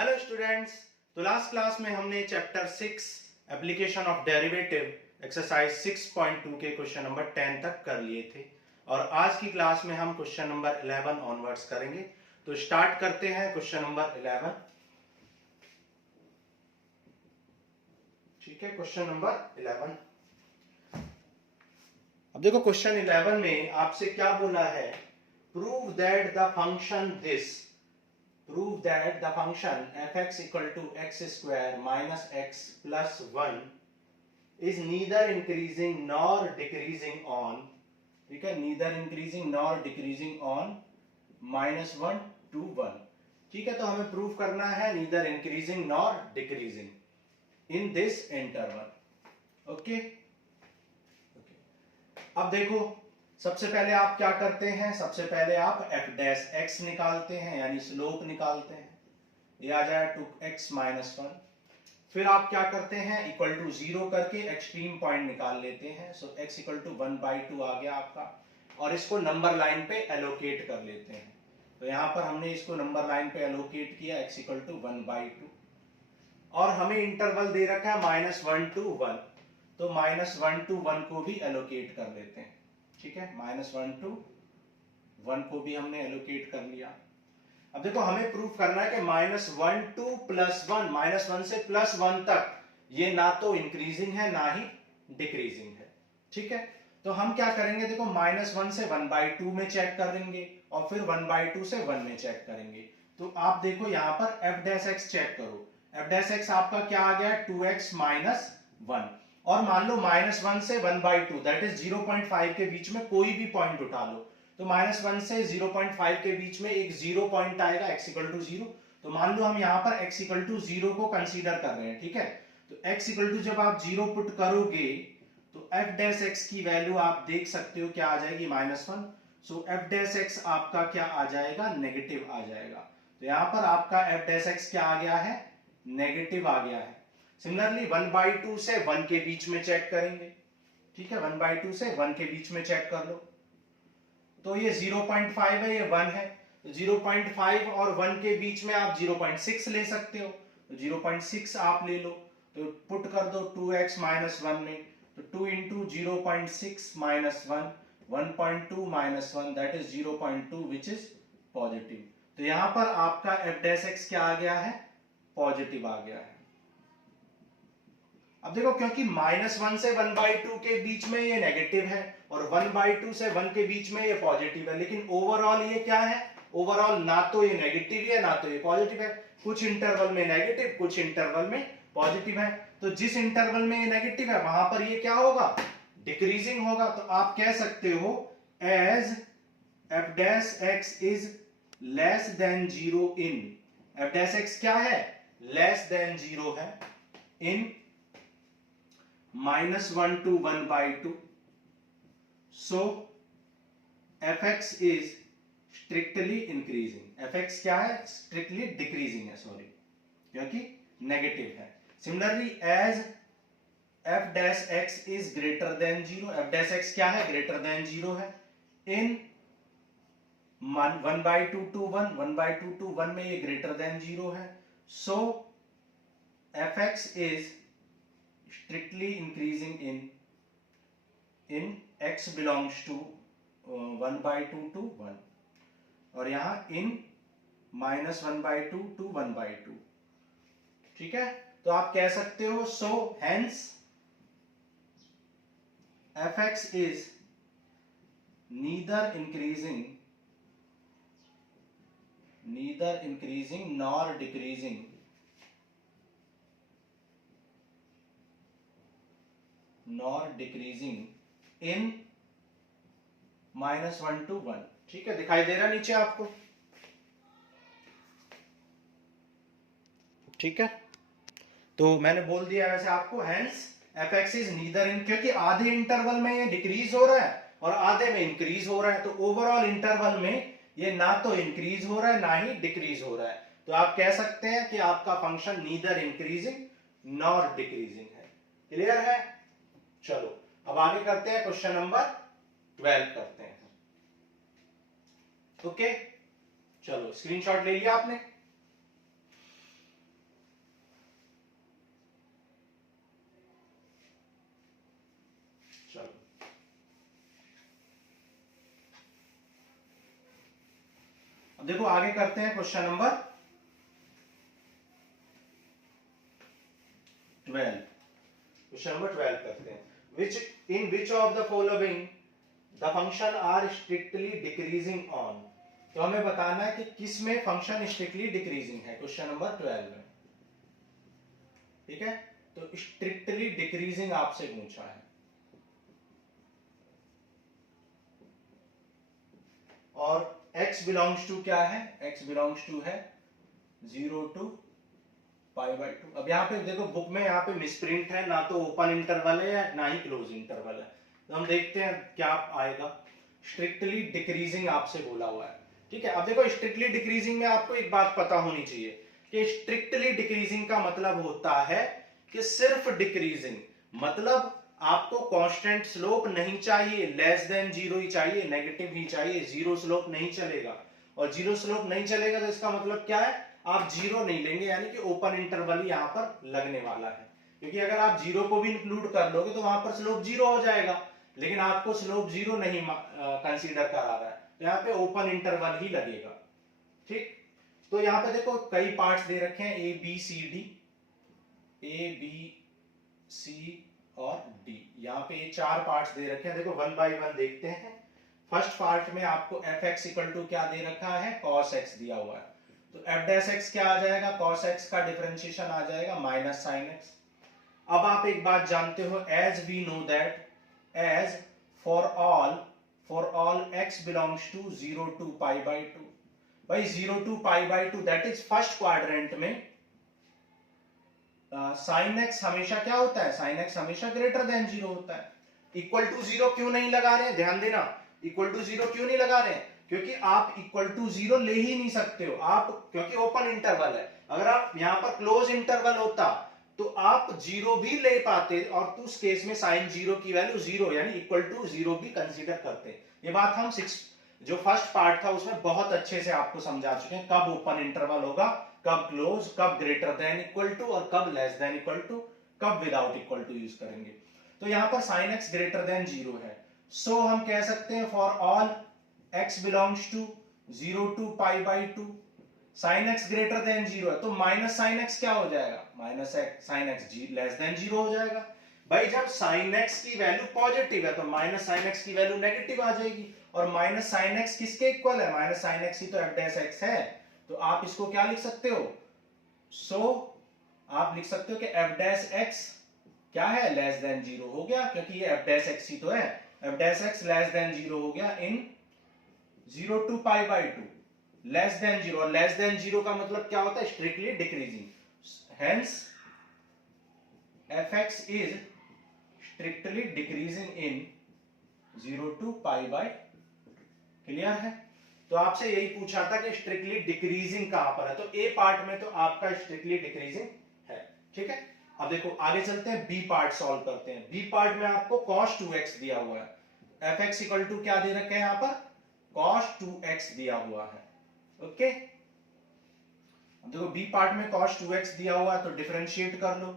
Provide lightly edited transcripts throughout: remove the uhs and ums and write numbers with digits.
Hello students. तो last class में हमने chapter 6 application of derivative exercise 6.2 के क्वेश्चन नंबर 10 तक कर लिए थे और आज की क्लास में हम क्वेश्चन नंबर 11 ऑनवर्ड्स करेंगे। तो स्टार्ट करते हैं क्वेश्चन नंबर 11। ठीक है, क्वेश्चन नंबर 11। अब देखो क्वेश्चन 11 में आपसे क्या बोला है, prove that the function this, prove that the function fx equal to x square minus x plus 1 is neither increasing nor decreasing on, ठीक है, neither increasing nor decreasing on -1 to 1। ठीक है, तो हमें प्रूव करना है neither increasing nor decreasing in this interval। Okay, अब देखो सबसे पहले आप क्या करते हैं, सबसे पहले आप f डैश x निकालते हैं यानी स्लोप निकालते हैं, ये आ जाए 2x - 1। फिर आप क्या करते हैं, इक्वल टू 0 करके एक्सट्रीम पॉइंट निकाल लेते हैं। सो x इक्वल टू 1/2 आ गया आपका, और इसको नंबर लाइन पे एलोकेट कर लेते हैं। तो यहां पर हमने इसको नंबर लाइन पे एलोकेट किया, x इक्वल टू 1/2, और हमें इंटरवल दे रखा है -1 to 1, तो -1 to 1 को भी एलोकेट कर लेते हैं। ठीक है, -1 to 1 को भी हमने एलोकेट कर लिया। अब देखो हमें प्रूफ करना है कि -1 to +1, -1 से +1 तक ये ना तो इंक्रीजिंग है ना ही डिक्रीजिंग है। ठीक है, तो हम क्या करेंगे, देखो -1 से 1/2 में चेक करेंगे और फिर 1/2 से 1 में चेक करेंगे। तो आप देखो यहां पर f डैश x चेक करो, f डैश x आपका क्या आ गया, 2x - 1। और मान लो -1 से 1/2 दैट इज 0.5 के बीच में कोई भी पॉइंट उठा लो, तो -1 से 0.5 के बीच में एक 0 पॉइंट आएगा, x इक्वल टू 0। तो मान लो हम यहाँ पर x इक्वल टू 0 को कंसीडर कर रहे हैं। ठीक है, तो x इक्वल टू जब आप 0 पुट करोगे तो f डैश x की वैल्यू आप देख सकते हो क्या आ जाएगी, -1। सो f डैश x आपका क्या आ जाएगा, नेगेटिव आ जाएगा। तो यहाँ पर आपका f डैश x क्या आ गया है, नेगेटिव आ गया है। सिमिलरली 1/2 से 1 के बीच में चेक करेंगे। ठीक है, 1/2 से 1 के बीच में चेक कर लो, तो ये 0.5 है, ये 1 है, तो 0.5 और 1 के बीच में आप 0.6 ले सकते हो, तो 0.6 आप ले लो। तो पुट कर दो 2x - 1 में, तो 2 into 0.6 - 1, 1.2 - 1 that is 0.2 which is positive. तो यहां पर आपका f डैश x क्या आ गया है, पॉजिटिव आ गया है। अब देखो क्योंकि -1 से 1/2 के बीच में ये नेगेटिव है और 1/2 से 1 के बीच में ये पॉजिटिव है, लेकिन ओवरऑल ये क्या है, ओवरऑल ना तो ये नेगेटिव है ना तो ये पॉजिटिव है। कुछ इंटरवल में नेगेटिव, कुछ इंटरवल में पॉजिटिव है। तो जिस इंटरवल में ये नेगेटिव है वहां पर ये क्या होगा, डिक्रीजिंग होगा। तो आप कह सकते हो as f dash x is less than 0 in, f dash x क्या है, लेस देन 0 है इन -1 to 1/2, so fx is strictly increasing। fx क्या है, strictly decreasing है, सॉरी, क्योंकि नेगेटिव है। Similarly as f dash x is greater than 0, f dash x क्या है, greater than 0 है इन 1/2 to 1, 1/2 to 1 में ये greater than 0 है, so fx is strictly increasing in x belongs to 1/2 to 1, और यहां in -1/2 to 1/2। ठीक है, तो आप कह सकते हो so hence fx is neither increasing nor decreasing in -1 to 1। ठीक है, दिखाई दे रहा नीचे आपको। ठीक है, तो मैंने बोल दिया वैसे आपको, हेंस fx इज नीदर इन, क्योंकि आधे इंटरवल में ये डिक्रीज हो रहा है और आधे में इंक्रीज हो रहा है, तो ओवरऑल इंटरवल में ये ना तो इंक्रीज हो रहा है ना ही डिक्रीज हो रहा है। तो आप कह सकते हैं कि आपका function neither increasing nor decreasing है। क्लियर है? चलो अब आगे करते हैं, क्वेश्चन नंबर 12 करते हैं। ओके, चलो स्क्रीनशॉट ले लिया आपने। अब देखो आगे करते हैं क्वेश्चन नंबर 12। क्वेश्चन नंबर 12 करते हैं। Which of the following the function are strictly decreasing on. तो हमें बताना है कि किस में फंक्शन स्ट्रिक्टली डिक्रीजिंग है, क्वेश्चन नंबर 12 में। ठीक है, तो स्ट्रिक्टली डिक्रीजिंग आपसे पूछा है। और x बिलोंग्स टू क्या है, x बिलोंग्स टू है 0 to π/2। अब यहाँ पे देखो बुक में यहाँ पे मिसप्रिंट है, ना तो ओपन इंटरवल है या ना ही क्लोज इंटरवल है। तो हम देखते हैं क्या आएगा। स्ट्रिक्टली डिक्रीजिंग आपसे बोला हुआ है। ठीक है, अब देखो स्ट्रिक्टली डिक्रीजिंग में आपको एक बात पता होनी चाहिए कि स्ट्रिक्टली डिक्रीजिंग का मतलब होता है कि सिर्फ डिक्रीजिंग, मतलब आपको कांस्टेंट स्लोप नहीं चाहिए, लेस देन जीरो ही चाहिए, नेगेटिव ही चाहिए, जीरो स्लोप नहीं चलेगा। और जीरो स्लोप नहीं चलेगा तो इसका मतलब क्या है, आप जीरो नहीं लेंगे, यानी कि ओपन इंटरवल यहाँ पर लगने वाला है। क्योंकि अगर आप जीरो को भी इंक्लूड कर लोगे तो वहां पर स्लोप जीरो हो जाएगा, लेकिन आपको स्लोप जीरो नहीं कंसीडर करा रहा है, तो यहाँ पे ओपन इंटरवल ही लगेगा। ठीक, तो यहाँ पे देखो कई पार्ट्स दे रखे हैं, ए बी सी और डी। यहाँ पे ये 4 पार्ट्स दे रखे हैं। देखो 1 बाय 1 देखते हैं। फर्स्ट पार्ट में आपको एफ एक्स इक्वल टू क्या दे रखा है, कॉस एक्स दिया हुआ है। तो एफ डैश एक्स क्या आ जाएगा, कॉस एक्स का डिफरेंशिएशन आ जाएगा माइनस साइन एक्स। अब आप एक बात जानते हो, as we know that as for all x belongs to 0 to π/2। भाई 0 to π/2 that is first quadrant में साइन एक्स हमेशा क्या होता है, साइन एक्स हमेशा ग्रेटर देन 0 होता है। इक्वल टू 0 क्यों नहीं लगा रहे हैं, ध्यान देना, इक्वल टू 0 क्यों नहीं लगा रहे हैं, क्योंकि आप इक्वल टू 0 ले ही नहीं सकते हो आप, क्योंकि ओपन इंटरवल है। अगर आप यहां पर क्लोज इंटरवल होता तो आप 0 भी ले पाते, और तो उस केस में साइन 0 की वैल्यू 0 यानी इक्वल टू 0 भी कंसीडर करते। ये बात हम जो फर्स्ट पार्ट था उसमें बहुत अच्छे से आपको समझा चुके हैं, कब ओपन इंटरवल होगा, कब क्लोज, कब ग्रेटर देन इक्वल टू, और कब लेस देन इक्वल टू, कब विदाउट इक्वल टू यूज करेंगे। तो यहां पर sin x ग्रेटर देन 0 है, सो हम कह सकते हैं for all x belongs to 0 to π/2 sin x greater than 0 है, तो माइनस साइन x क्या हो जाएगा, minus sine x less than 0 हो जाएगा। भाई जब sin x की वैल्यू पॉजिटिव है तो माइनस साइन x की वैल्यू नेगेटिव आ जाएगी, और माइनस साइन x किसके इक्वल है, माइनस साइन x ही तो f डैश x है। तो आप इसको क्या लिख सकते हो, आप लिख सकते हो कि f डैश x क्या है, लेस देन 0 हो गया, क्योंकि ये f डैश x ही तो है, f dash x less than 0 हो गया इन 0 to π/2, लेस देन 0, और लेस देन 0 का मतलब क्या होता है, strictly decreasing, hence fx is strictly decreasing in 0 to π/2। Clear है। तो आपसे यही पूछा था कि स्ट्रिक्टली डिक्रीजिंग कहां पर है, तो ए पार्ट में तो आपका स्ट्रिक्टली डिक्रीजिंग है। ठीक है, अब देखो आगे चलते हैं, बी पार्ट सॉल्व करते हैं। बी पार्ट में आपको cos 2x दिया हुआ है, एफ एक्स इक्वल टू क्या दे रखे हैं यहां पर, cos 2x दिया हुआ है। ओके, अब देखो बी पार्ट में cos 2x दिया हुआ है तो डिफरेंशिएट कर लो।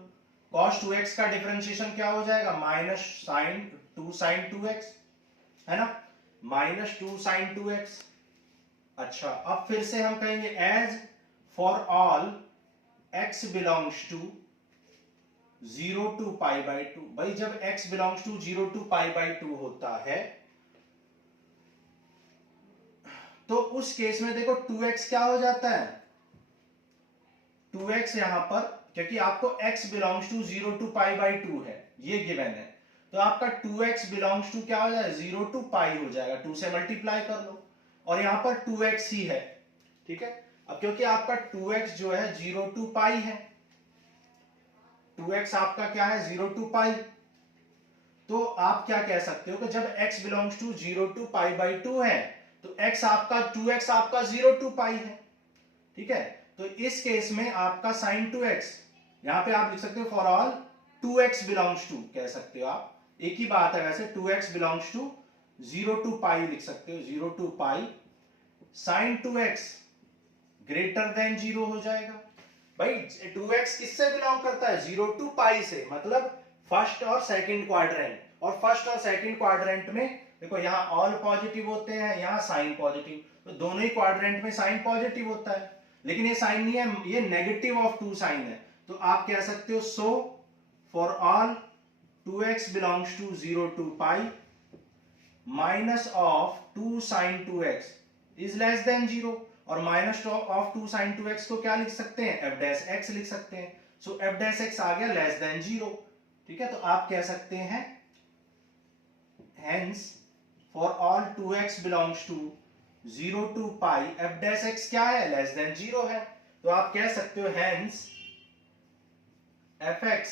cos 2x का डिफरेंशिएशन क्या हो जाएगा, माइनस साइन 2 sin 2x, है ना, माइनस 2 sin 2x। अच्छा, अब फिर से हम कहेंगे as for all x belongs to 0 to π/2। भाई जब x बिलोंग्स टू 0 to π/2 होता है तो उस केस में देखो 2x क्या हो जाता है, 2x यहां पर, क्योंकि आपको x बिलोंग्स टू 0 to π/2 है, ये गिवन है, तो आपका 2x बिलोंग्स टू क्या हो जाएगा, 0 to π हो जाएगा, 2 से मल्टीप्लाई कर लो, और यहां पर 2x ही है। ठीक है, अब क्योंकि आपका 2x जो है 0 to π है, 2x आपका क्या है 0 to π, तो आप क्या कह सकते हो कि जब x बिलोंग्स टू 0 to π/2 है तो x आपका 2x आपका 0 to π है। ठीक है, तो इस केस में आपका sin 2x, यहां पे आप लिख सकते हो for all 2x belongs to, कह सकते हो आप, एक ही बात है वैसे, 2x बिलोंग्स टू 0 to π लिख सकते हो, 0 to π sin 2x greater than 0 हो जाएगा। भाई 2x किससे बिलोंग करता है, 0 to π से, मतलब फर्स्ट और सेकंड क्वाड्रेंट, और फर्स्ट और सेकंड क्वाड्रेंट में देखो यहाँ ऑल पॉजिटिव होते हैं, यहाँ साइन पॉजिटिव, तो दोनों ही क्वाड्रेंट में साइन पॉजिटिव होता है, लेकिन ये साइन नहीं है, ये नेगेटिव ऑफ 2 साइन है। तो आप कह सकते हो so for all 2x belongs to 0 to pi minus of 2 sine 2x is less than 0, और माइनस ऑफ 2 साइन 2x को क्या लिख सकते हैं, f डैश x लिख सकते हैं। सो f डैश x आ गया लेस देन 0। ठीक है, तो आप कह सकते हैं hence for all 2x belongs to 0 to pi f dash x क्या है, लेस देन 0 है। तो आप कह सकते हो hence fx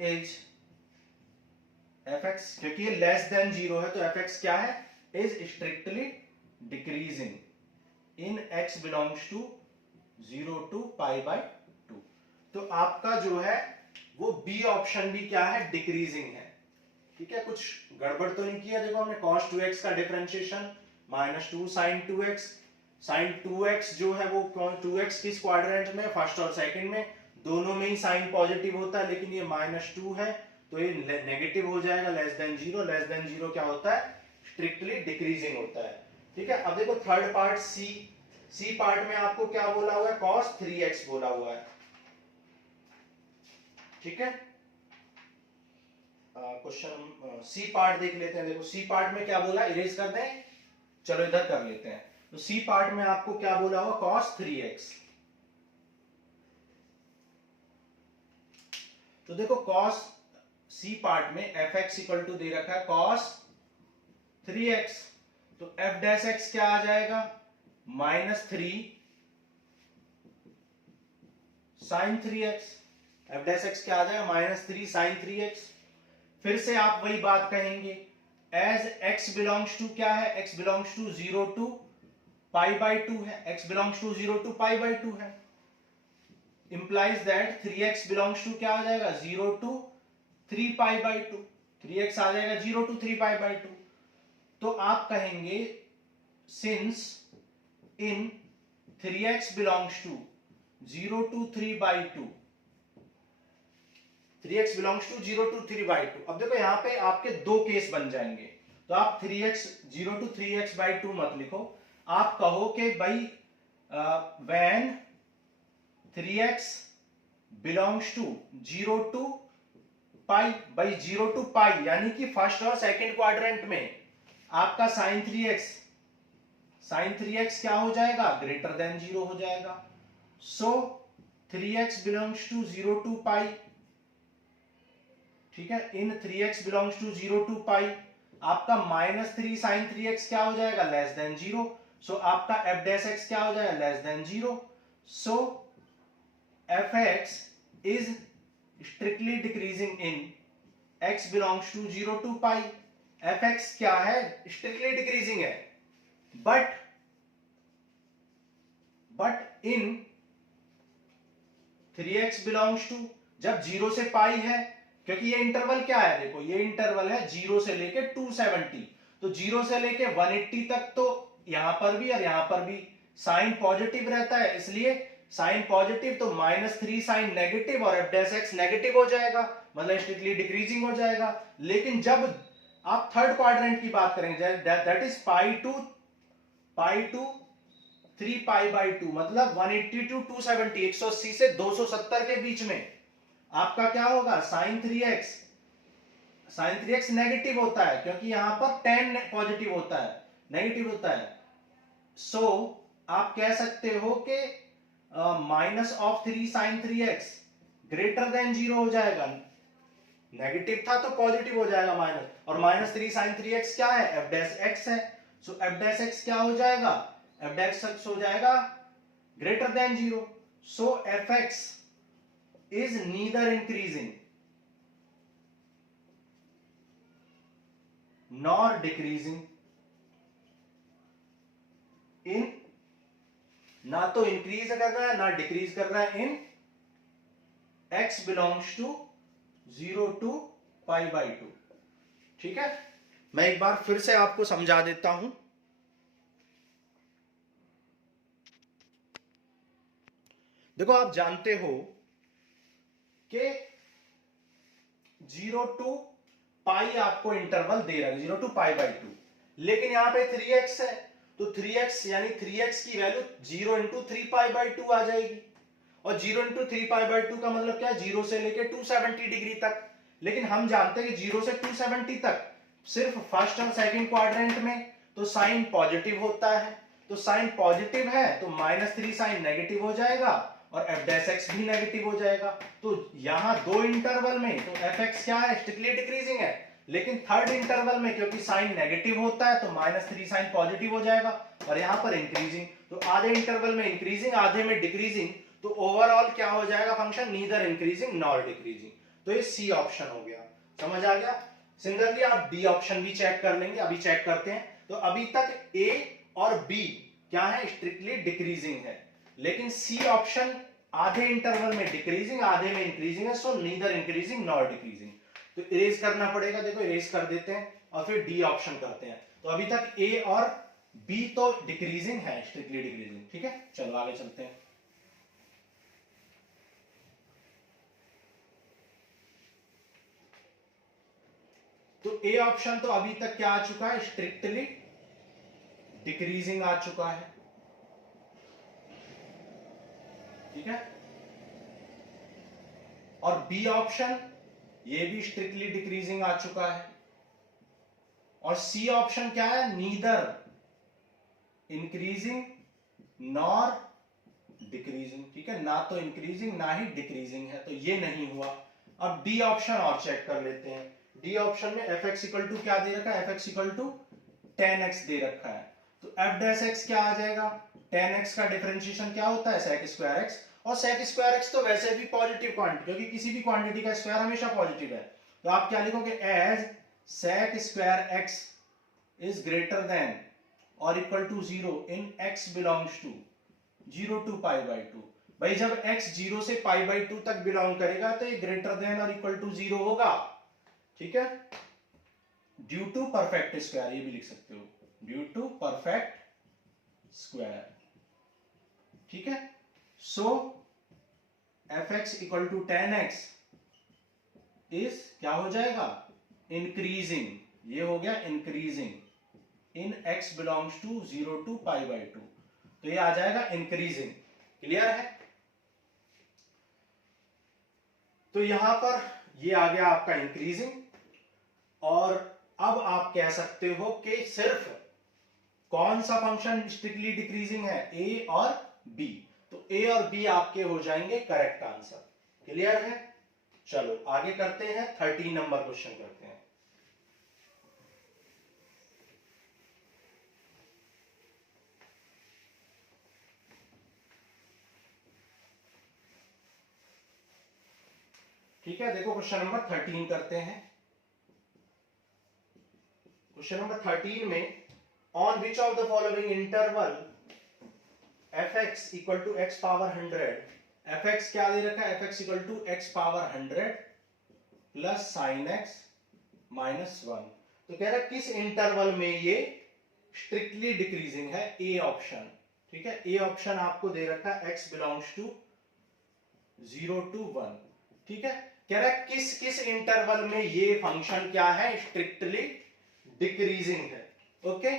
is fx, क्योंकि ये लेस देन 0 है तो fx क्या है, is strictly decreasing in x belongs to 0 to pi by 2। तो आपका जो है वो बी ऑप्शन भी क्या है, डिक्रीजिंग है। ठीक है, कुछ गड़बड़ तो नहीं किया। देखो हमने cos 2x का differentiation minus 2 sin 2x, sin 2x जो है वो 2x किस क्वाड्रेंट में, फर्स्ट और सेकंड में, दोनों में ही साइन पॉजिटिव होता है, लेकिन ये माइनस 2 है तो ये नेगेटिव हो जाएगा, लेस देन 0। लेस देन 0 क्या होता है, स्ट्रिक्टली डिक्रीजिंग होता है। ठीक है, अब देखो थर्ड पार्ट सी पार्ट में आपको क्या बोला हुआ है, cos 3x बोला हुआ है। ठीक है, क्वेश्चन सी पार्ट देख लेते हैं। देखो सी पार्ट में क्या बोला, इरेज कर दें, चलो इधर कर लेते हैं। तो सी पार्ट में आपको क्या बोला हुआ, cos 3x। तो देखो cos सी पार्ट में fx इक्वल टू दे रखा है cos 3x, तो f डैश x क्या आ जाएगा, -3 sin 3x। f dash x क्या आ जाएगा, -3 sin 3x। फिर से आप वही बात कहेंगे, एज x बिलोंग्स टू क्या है, x belongs to 0 to pi by 2 है, x belongs to 0 to pi by 2 है, implies that 3x belongs to क्या आ जाएगा, 0 टू 3 पाई बाई 2। 3x आ जाएगा 0 टू 3 पाई बाई 2। तो आप कहेंगे since in 3x belongs to 0 to 3 by 2, 3x belongs to 0 to 3 by 2। अब देखो यहां पे आपके दो केस बन जाएंगे, तो आप 3x 0 टू 3x बाई 2 मत लिखो, आप कहो कि भाई when 3x belongs to 0 to pi by 0 to pi, यानी कि फर्स्ट और सेकंड क्वाड्रेंट में आपका sin 3x क्या हो जाएगा, ग्रेटर देन 0 हो जाएगा। सो 3x बिलोंग्स टू 0 टू पाई। ठीक है, इन 3x बिलोंग्स टू 0 टू पाई आपका -3 sin 3x क्या हो जाएगा, लेस देन 0। सो आपका f डैश x क्या हो जाएगा, less than 0। So fx is strictly decreasing in x belongs to 0 to pi. fx क्या है, स्ट्रिक्टली डिक्रीजिंग है, but in 3x belongs to, जब 0 से पाई है, क्योंकि ये इंटरवल क्या है, देखो ये इंटरवल है 0 से लेके 270, तो 0 से लेके 180 तक तो यहां पर भी और यहां पर भी साइन पॉजिटिव रहता है, इसलिए साइन पॉजिटिव तो -3 साइन नेगेटिव और f डैश x नेगेटिव हो जाएगा, मतलब स्ट्रिक्टली डिक्रीजिंग हो जाएगा। लेकिन जब आप थर्ड क्वाड्रेंट की बात करेंगे, that is pi to 3 pi by 2, मतलब 180 टू 270, 180 से 270 के बीच में आपका क्या होगा, sin 3x नेगेटिव होता है, क्योंकि यहां पर 10 पॉजिटिव होता है, नेगेटिव होता है। सो आप कह सकते हो कि -3 sin 3x ग्रेटर देन 0 हो जाएगा, नेगेटिव था तो पॉजिटिव हो जाएगा माइनस, और -3 sin 3x क्या है, f डैश x है। सो f डैश x क्या हो जाएगा, f डैश x हो जाएगा greater than 0। So fx is neither increasing nor decreasing in, ना तो इंक्रीज कर रहा है ना डिक्रीज कर रहा है, in x belongs to 0 to pi by 2। ठीक है, मैं एक बार फिर से आपको समझा देता हूं। देखो आप जानते हो कि 0 टू पाई आपको इंटरवल दे रहा है 0 to π/2, लेकिन यहाँ पे 3x है तो 3x यानी 3x की वैल्यू 0 into 3π/2 आ जाएगी, और 0 into 3π/2 का मतलब क्या है, 0 से लेके 270 डिग्री तक। लेकिन हम जानते हैं कि 0 से 270 तक सिर्फ फर्स्ट और सेकंड क्वाड्रेंट में तो साइन पॉजिटिव होता है, तो साइन पॉजिटिव है तो -3 साइन नेगेटिव हो जाएगा और f' भी नेगेटिव हो जाएगा। तो यहां दो इंटरवल में तो fx क्या है, स्ट्रिक्टली डिक्रीजिंग है, लेकिन थर्ड इंटरवल में क्योंकि साइन नेगेटिव होता है तो -3 साइन पॉजिटिव हो जाएगा, और यहां पर इंक्रीजिंग, तो आधे इंटरवल में इंक्रीजिंग आधे में डिक्रीजिंग, तो ओवरऑल क्या हो जाएगा function, neither increasing nor decreasing. तो ये सी ऑप्शन हो गया, समझ आ गया। सिमिलरली आप डी ऑप्शन भी चेक कर लेंगे, अभी चेक करते हैं। तो अभी तक ए और बी क्या है, स्ट्रिक्टली डिक्रीजिंग है, लेकिन सी ऑप्शन आधे इंटरवल में डिक्रीजिंग आधे में इंक्रीजिंग है, सो नीदर इंक्रीजिंग नॉर डिक्रीजिंग। तो इरेज करना पड़ेगा, देखो इरेज कर देते हैं और फिर डी ऑप्शन करते हैं। तो अभी तक ए और बी तो डिक्रीजिंग है, स्ट्रिक्टली डिक्रीजिंग, ठीक है। चलो आगे चलते हैं। तो ए ऑप्शन तो अभी तक क्या आ चुका है, स्ट्रिक्टली डिक्रीजिंग आ चुका है, ठीक है। और बी ऑप्शन ये भी स्ट्रिक्टली डिक्रीजिंग आ चुका है, और सी ऑप्शन क्या है, नीदर इंक्रीजिंग नॉर डिक्रीजिंग, ठीक है, ना तो इंक्रीजिंग ना ही डिक्रीजिंग है, तो ये नहीं हुआ। अब डी ऑप्शन और चेक कर लेते हैं। डी ऑप्शन में fx इक्वल टू क्या दे रखा है, fx equal to tan x दे रखा है, तो f' क्या आ जाएगा, tan x का डिफरेंशिएशन क्या होता है, sec स्क्वायर x, और sec स्क्वायर x तो वैसे भी पॉजिटिव क्वांटिटी, क्योंकि किसी भी क्वांटिटी का स्क्वायर हमेशा पॉजिटिव है, तो आप क्या लिखोगे, as sec square x is greater than और equal to 0 in x belongs to 0 to π/2। भाई जब x 0 से π/2 तक बिलोंग करेगा तो ये ग्रेटर देन और इक्वल टू 0 होगा, ठीक है। ड्यू टू परफेक्ट स्क्वायर, ये भी लिख सकते हो, ड्यू टू परफेक्ट स्क्वायर, ठीक है। So fx equal to tan x is क्या हो जाएगा, इंक्रीजिंग, ये हो गया increasing in x belongs to 0 to π/2, तो ये आ जाएगा इंक्रीजिंग, क्लियर है। तो यहां पर ये आ गया आपका इंक्रीजिंग, और अब आप कह सकते हो कि सिर्फ कौन सा फंक्शन स्ट्रिक्टली डिक्रीजिंग है, ए और बी, तो ए और बी आपके हो जाएंगे करेक्ट आंसर, क्लियर है। चलो आगे करते हैं, 13 नंबर क्वेश्चन करते हैं। ठीक है, देखो क्वेश्चन नंबर 13 करते हैं। क्वेश्चन नंबर 13 में, on which of the following interval fx equal to x power 100, fx क्या दे रखा है, fx equal to x power 100 plus sine x minus 1, तो कह रहा है किस इंटरवल में ये स्ट्रिक्टली डिक्रीजिंग है, ए ऑप्शन, ठीक है। ए ऑप्शन आपको दे रखा है x बिलोंग्स टू 0 to 1, ठीक है। कह रहा है किस किस इंटरवल में ये फंक्शन क्या है, स्ट्रिक्टली डिक्रीजिंग है, ओके।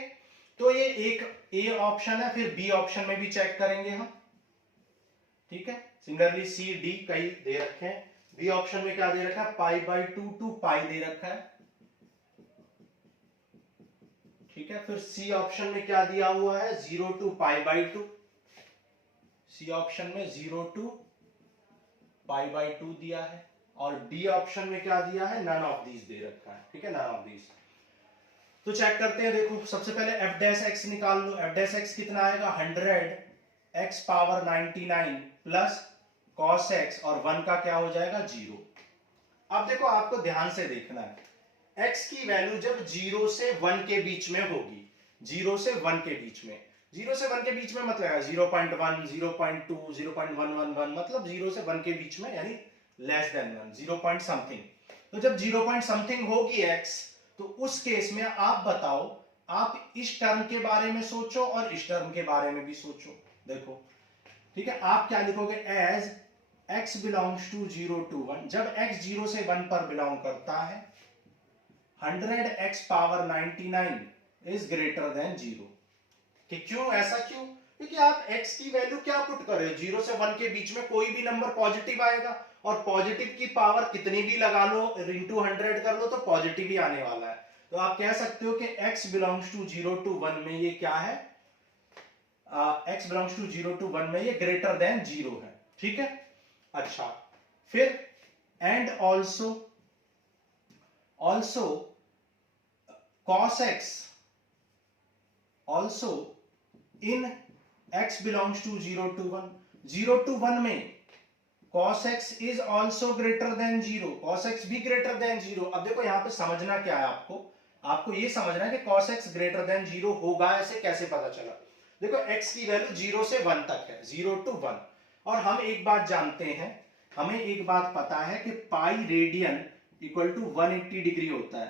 तो ये एक ए ऑप्शन है, फिर बी ऑप्शन में भी चेक करेंगे हम, ठीक है। सिमिलरली सी डी कई दे रखे हैं, बी ऑप्शन में क्या दे रखा है, π/2 to π दे रखा है, ठीक है। फिर सी ऑप्शन में क्या दिया हुआ है, 0 to π/2, सी ऑप्शन में 0 to π/2 दिया है, और डी ऑप्शन में क्या दिया है, नन ऑफ दीज दे रखा है, ठीक है, नन ऑफ दीज। तो चेक करते हैं, देखो सबसे पहले f' निकाल लो, f' कितना आएगा, 100 x power 99 plus cos x, और 1 का क्या हो जाएगा, 0। अब देखो आपको ध्यान से देखना है, x की वैल्यू जब 0 से 1 के बीच में होगी, 0 से 1 के बीच में, 0 से 1 के बीच में मतलब 0.1, 0.2, 0.111, मतलब 0 से 1 के बीच में, यानी लेस देन 1, 0 पॉइंट समथिंग। तो जब 0 पॉइंट समथिंग होगी x, तो उस केस में आप बताओ, आप इस टर्म के बारे में सोचो और इस टर्म के बारे में भी सोचो, देखो, ठीक है। आप क्या लिखोगे, as x belongs to 0 to 1, जब x 0 से 1 पर बिलोंग करता है 100x power 99 is greater than 0। कि क्यों, ऐसा क्यों? क्योंकि आप x की वैल्यू क्या पुट कर रहे हो, 0 से 1 के बीच में कोई भी नंबर पॉजिटिव आएगा, और पॉजिटिव की पावर कितनी भी लगा लो, इंटू 100 कर लो, तो पॉजिटिव ही आने वाला है। तो आप कह सकते हो कि x बिलोंग्स टू 0 to 1 में ये क्या है, x बिलोंग्स टू 0 to 1 में ये ग्रेटर देन 0 है। ठीक है, अच्छा, फिर and also cos x also in x belongs to 0 to 1, 0 to 1 में cos x is also greater than 0, cos x भी greater than 0। अब देखो यहां पे समझना क्या है, आपको ये समझना है कि cos x greater than 0 होगा, ऐसे कैसे पता चला? देखो x की वैल्यू 0 से 1 तक है, 0 to 1, और हम एक बात जानते हैं, हमें एक बात पता है कि pi radian equal to 180 degree होता है।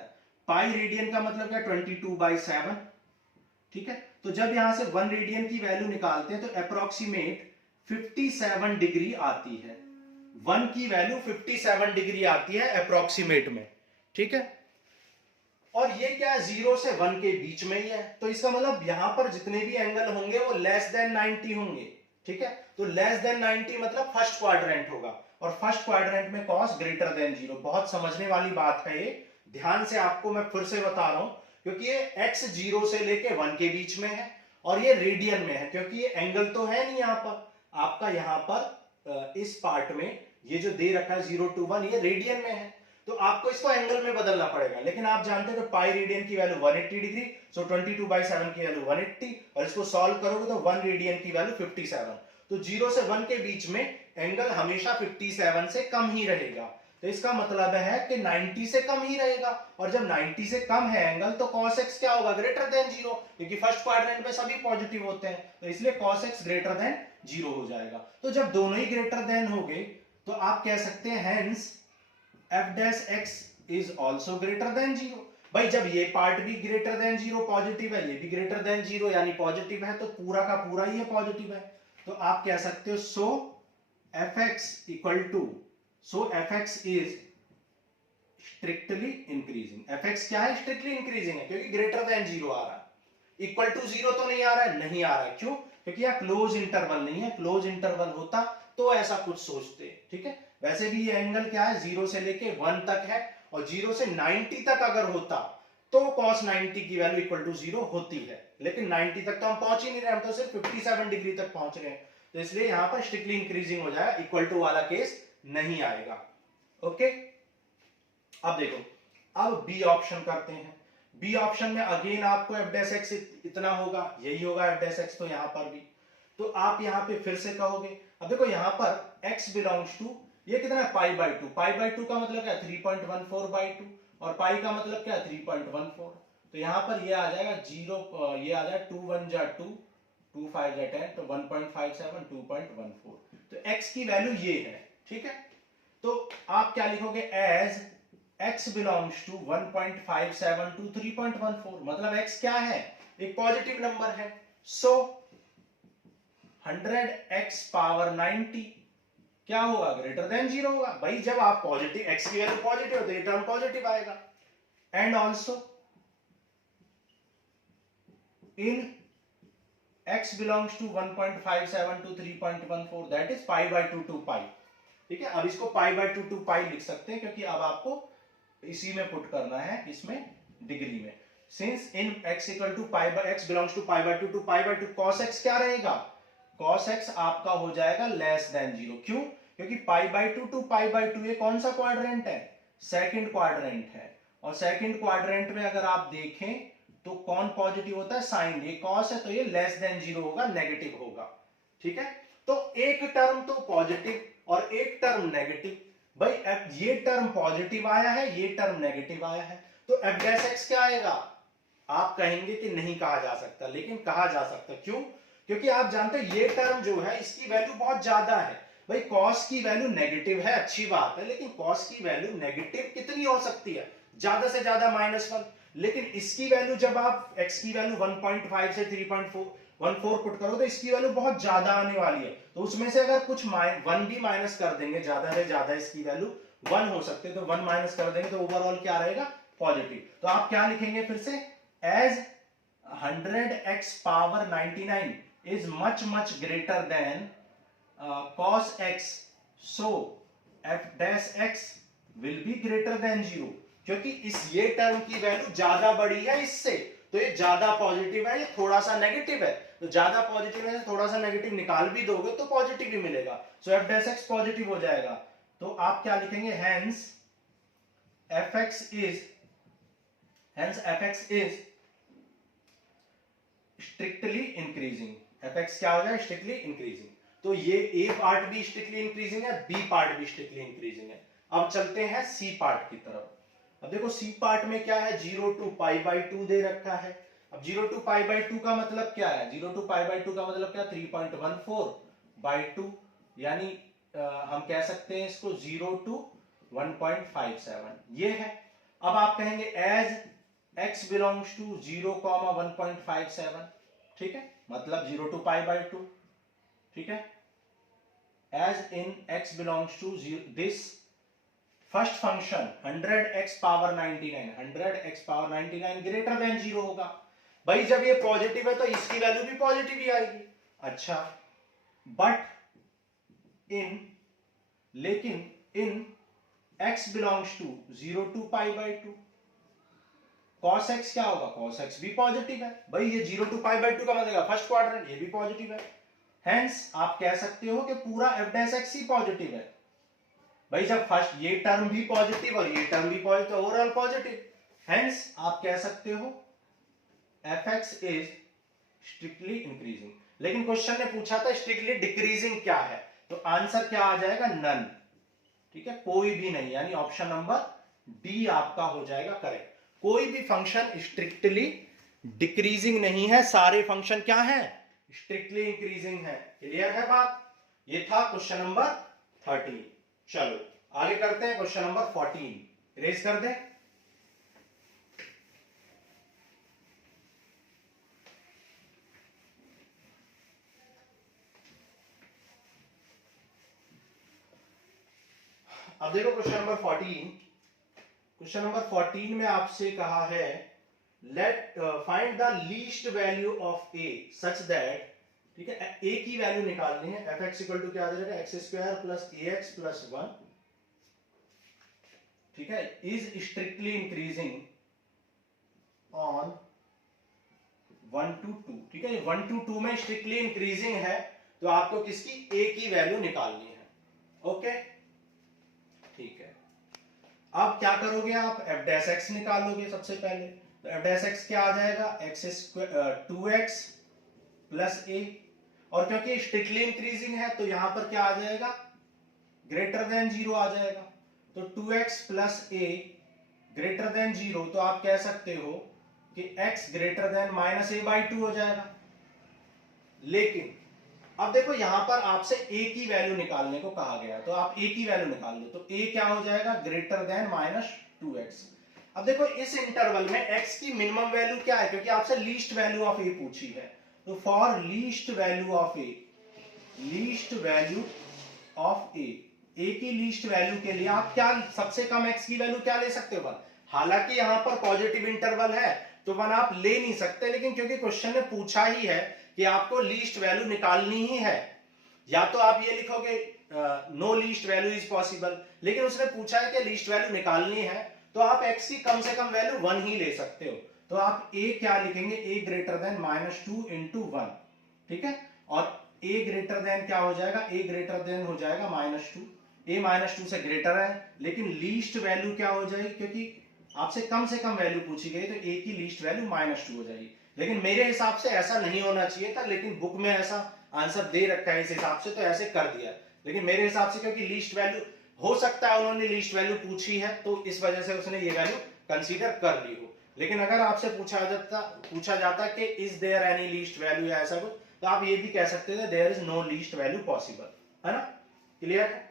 पाई रेडियन का मतलब क्या, 22/7। ठीक है, तो जब यहां से 1 रेडियन की वैल्यू निकालते हैं तो अप्रोक्सीमेट 57 डिग्री आती है। 1 की वैल्यू 57 डिग्री आती है अप्रोक्सीमेट में। ठीक है, और ये क्या है, 0 से 1 के बीच में ही है, तो इसका मतलब यहां पर जितने भी एंगल होंगे वो लेस देन 90 होंगे। ठीक है, तो लेस देन 90 मतलब फर्स्ट क्वाड्रेंट होगा, और फर्स्ट क्वाड्रेंट में cos ग्रेटर देन 0। बहुत समझने वाली बात है ये, ध्यान से आपको मैं फिर से बता रहा हूं, क्योंकि ये x 0 से लेके 1 के बीच में है, और ये रेडियन में है, क्योंकि ये एंगल तो है नहीं यहां पर आपका, यहां पर इस पार्ट में ये जो दे रखा है 0 to 1 ये रेडियन में है, तो आपको इसको एंगल में बदलना पड़ेगा। लेकिन आप जानते हो कि पाई रेडियन की वैल्यू 180 डिग्री, सो 22/7 की वैल्यू 180, और इसको सॉल्व करोगे तो 1 रेडियन की वैल्यू 57। तो 0 से 1 के बीच में एंगल हमेशा 57 से कम ही रहेगा, तो इसका मतलब है कि 90 से कम ही रहेगा, और जब 90 से कम है एंगल तो cos x क्या होगा, ग्रेटर देन 0, क्योंकि फर्स्ट क्वाड्रेंट में सभी पॉजिटिव होते हैं, तो इसलिए cos x ग्रेटर देन 0 हो जाएगा। तो जब दोनों ही ग्रेटर देन हो गए तो आप कह सकते हैं hence f dash x is also greater than 0। भाई जब ये पार्ट भी ग्रेटर देन 0 पॉजिटिव है, ये भी ग्रेटर देन 0 यानी पॉजिटिव है, तो पूरा का पूरा ही है पॉजिटिव है। तो आप कह सकते हो so fx equal to, so fx is strictly increasing. fx क्या है, स्ट्रिक्टली इंक्रीजिंग है, क्योंकि ग्रेटर देन 0 आ रहा है। इक्वल टू 0 तो नहीं आ रहा है, नहीं आ रहा है, क्यों? क्योंकि यह क्लोज इंटरवल नहीं है, क्लोज इंटरवल होता तो ऐसा कुछ सोचते। ठीक है, वैसे भी ये एंगल क्या है, 0 से लेके 1 तक है, और 0 से 90 तक अगर होता तो cos 90 की वैल्यू इक्वल टू 0 होती है, लेकिन 90 तक तो हम पहुंच ही नहीं रहे, हम तो सिर्फ 57 डिग्री तक पहुंच रहे हैं, तो इसलिए यहां पर स्ट्रिक्टली इंक्रीजिंग हो जाएगा, इक्वल टू वाला केस नहीं आएगा। ओके, अब देखो, अब बी ऑप्शन करते हैं। बी ऑप्शन में अगेन आपको f dash x इतना होगा, यही होगा f dash x, तो यहां पर भी, तो आप यहां पे फिर से कहोगे, अब देखो यहां पर x बिलोंग्स टू, ये कितना है, π/2, π/2 का मतलब क्या, 3.14/2, और पाई का मतलब क्या, 3.14, तो यहां पर ये आ जाएगा 0, ये आ जाएगा 2 1 जा 2, 2 5 जा 10, तो 1.57, 2.14, तो x की वैल्यू ये है। ठीक है, तो आप क्या लिखोगे, as x belongs to 1.57 to 3.14, मतलब x क्या है, एक पॉजिटिव नंबर है, सो 100x पावर 90 क्या होगा, ग्रेटर देन 0 होगा। भाई जब आप पॉजिटिव, x की वैल्यू पॉजिटिव है तो ये टर्म पॉजिटिव आएगा। And also in x belongs to 1.57 to 3.14 that is π/2 to pi. ठीक है, अब इसको π/2 to पाई लिख सकते हैं, क्योंकि अब आपको इसी में पुट करना है, इसमें डिग्री में। Since in x equal to x belongs to π/2 to π/2, cos x क्या रहेगा, cos x आपका हो जाएगा लेस देन 0। क्यों? क्योंकि π/2 to π/2 ये कौन सा क्वाड्रेंट है, सेकंड क्वाड्रेंट है, और सेकंड क्वाड्रेंट में अगर आप देखें तो कौन पॉजिटिव होता है, साइन, ये cos है तो ये लेस देन 0 होगा, नेगेटिव होगा। ठीक है, तो एक टर्म तो पॉजिटिव और एक टर्म नेगेटिव। भाई ये टर्म पॉजिटिव आया है, ये टर्म नेगेटिव आया है, तो f dash x क्या आएगा, आप कहेंगे कि नहीं कहा जा सकता, लेकिन कहा जा सकता। क्यों? क्योंकि आप जानते हो ये टर्म जो है इसकी वैल्यू बहुत ज्यादा है। भाई cos की वैल्यू नेगेटिव है, अच्छी बात है, लेकिन cos की वैल्यू नेगेटिव कितनी हो सकती है, ज्यादा से ज्यादा -1, लेकिन इसकी वैल्यू जब आप x की वैल्यू 1.5 से 3.14 पुट करो तो इसकी वैल्यू बहुत ज्यादा आने वाली है, तो उसमें से अगर कुछ 1 भी माइनस कर देंगे, ज्यादा से ज्यादा इसकी वैल्यू 1 हो सकते, तो 1 माइनस कर देंगे तो ओवरऑल क्या रहेगा, पॉजिटिव। तो आप क्या लिखेंगे फिर से, as 100x power 99 is much much greater than cos x, so f dash x will be greater than 0, क्योंकि इस ये टर्म की वैल्यू ज्यादा बड़ी है इससे, तो ये ज्यादा पॉजिटिव है, ये थोड़ा सा नेगेटिव है, तो ज्यादा पॉजिटिव है, थोड़ा सा नेगेटिव निकाल भी दोगे तो पॉजिटिव ही मिलेगा, सो f dash x पॉजिटिव हो जाएगा। तो आप क्या लिखेंगे, hence fx is strictly increasing, fx क्या हो जाए, स्ट्रिक्टली इंक्रीजिंग। तो ये ए पार्ट भी स्ट्रिक्टली इंक्रीजिंग है, बी पार्ट भी स्ट्रिक्टली इंक्रीजिंग है। अब चलते हैं सी पार्ट की तरफ। अब देखो सी पार्ट में क्या है, 0 to π/2 दे रखा है। अब 0 to π/2 का मतलब क्या है, 0 to π/2 का मतलब क्या, 3.14/2, यानी हम कह सकते हैं इसको 0 to 1.57, ये है। अब आप कहेंगे एज x बिलोंग्स टू 0, 1.57, ठीक है, मतलब 0 to π/2, ठीक है, as in x belongs to this first function 100x power 99, 100x power 99 greater than 0 होगा। भाई जब ये पॉजिटिव है तो इसकी वैल्यू भी पॉजिटिव ही आएगी। अच्छा, बट लेकिन इन x belongs to 0 to π/2, cos x क्या होगा, cos x भी पॉजिटिव है। भाई ये 0 to π/2 का मतलब फर्स्ट क्वाड्रेंट, ये भी पॉजिटिव है। हेंस आप कह सकते हो कि पूरा f dash x ही पॉजिटिव है। भाई जब फर्स्ट ये टर्म भी पॉजिटिव और ये टर्म भी पॉजिटिव, ओवरऑल पॉजिटिव, हेंस आप कह सकते हो fx इज स्ट्रिक्टली इंक्रीजिंग। लेकिन क्वेश्चन ने पूछा था स्ट्रिक्टली डिक्रीजिंग क्या है, तो आंसर क्या आ जाएगा, नन, ठीक है, कोई भी नहीं, यानी ऑप्शन नंबर डी आपका हो जाएगा करेक्ट। कोई भी फंक्शन स्ट्रिक्टली डिक्रीजिंग नहीं है, सारे फंक्शन क्या है, स्ट्रिक्टली इंक्रीजिंग है। क्लियर है बात, ये था क्वेश्चन नंबर 13। चलो आगे करते हैं, क्वेश्चन नंबर 14 रेज कर दें। अब देखो क्वेश्चन नंबर 14, क्वेश्चन नंबर 14 में आपसे कहा है let find the least value of A such that, ठीक है, ए की वैल्यू निकालनी है, एफ एक्स इक्वल टू क्या आ जाएगा, x² प्लस ax प्लस 1, ठीक है, is strictly increasing on 1 to 2, ठीक है, 1 to 2 में स्ट्रिक्टली इंक्रीजिंग है, तो आपको किसकी, a की वैल्यू निकालनी है। ओके, ठीक है। अब क्या करोगे आप, f dash x निकालोगे सबसे पहले, तो f dash x क्या आ जाएगा, 2x प्लस a, और क्योंकि स्ट्रिक्टली इंक्रीजिंग है तो यहां पर क्या आ जाएगा, ग्रेटर देन 0 आ जाएगा, तो 2x plus a greater than 0, तो आप कह सकते हो कि x ग्रेटर देन -a/2 हो जाएगा। लेकिन अब देखो यहां पर आपसे a की वैल्यू निकालने को कहा गया, तो आप a की वैल्यू निकाल लो, तो a क्या हो जाएगा, ग्रेटर देन -2x। अब देखो इस इंटरवल में x की मिनिमम वैल्यू क्या है, क्योंकि आपसे लीस्ट वैल्यू ऑफ a पूछी है, तो for least value of a, least value of a की लीस्ट वैल्यू के लिए आप क्या, सबसे कम x की वैल्यू क्या ले सकते हो, 1। हालांकि यहां पर पॉजिटिव इंटरवल है तो 1 आप ले नहीं सकते, लेकिन क्योंकि क्वेश्चन ने पूछा ही है कि आपको लीस्ट वैल्यू निकालनी ही है, या तो आप ये लिखोगे no least value is possible, लेकिन उसने पूछा है कि लीस्ट वैल्यू निकालनी है, तो आप x की कम से कम वैल्यू 1 ही ले सकते हो, तो आप a क्या लिखेंगे, a ग्रेटर देन -2 into 1, ठीक है, और a ग्रेटर देन क्या हो जाएगा, a ग्रेटर देन हो जाएगा -2, a -2 से ग्रेटर है, लेकिन लीस्ट वैल्यू क्या हो जाएगी, क्योंकि आपसे कम वैल्यू पूछी गई, तो a की लीस्ट वैल्यू -2 हो जाएगी। लेकिन मेरे हिसाब से ऐसा नहीं होना चाहिए था, लेकिन बुक में ऐसा आंसर दे रखा है इस हिसाब से, तो ऐसे कर दिया, लेकिन मेरे हिसाब से क्योंकि लीस्ट वैल्यू हो सकता है उन्होंने लीस्ट वैल्यू पूछी है, तो इस वजह से उसने ये वैल्यू कंसीडर कर ली हो। लेकिन अगर आपसे पूछा जाता कि is there any least value या ऐसा कुछ, तो आप ये भी कह सकते थे there is no least value possible, है ना, क्लियर है।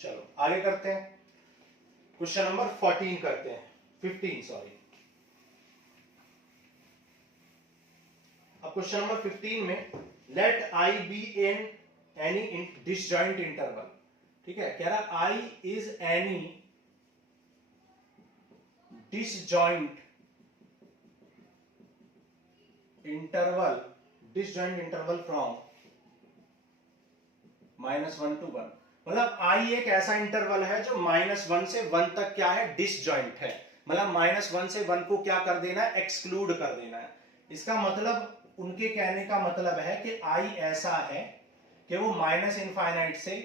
चलो आगे करते हैं, क्वेश्चन नंबर 14 करते हैं, 15 सॉरी। अब क्वेश्चन नंबर 15 में let i be in any disjoint interval, ठीक है, कह रहा i is any disjoint interval from -1 to 1। मतलब आई एक ऐसा इंटरवल है जो -1 से 1 तक क्या है, डिसजॉइंट है। मतलब -1 से 1 को क्या कर देना है, एक्सक्लूड कर देना है। इसका मतलब, उनके कहने का मतलब है कि आई ऐसा है कि वो माइनस इनफाइनाइट से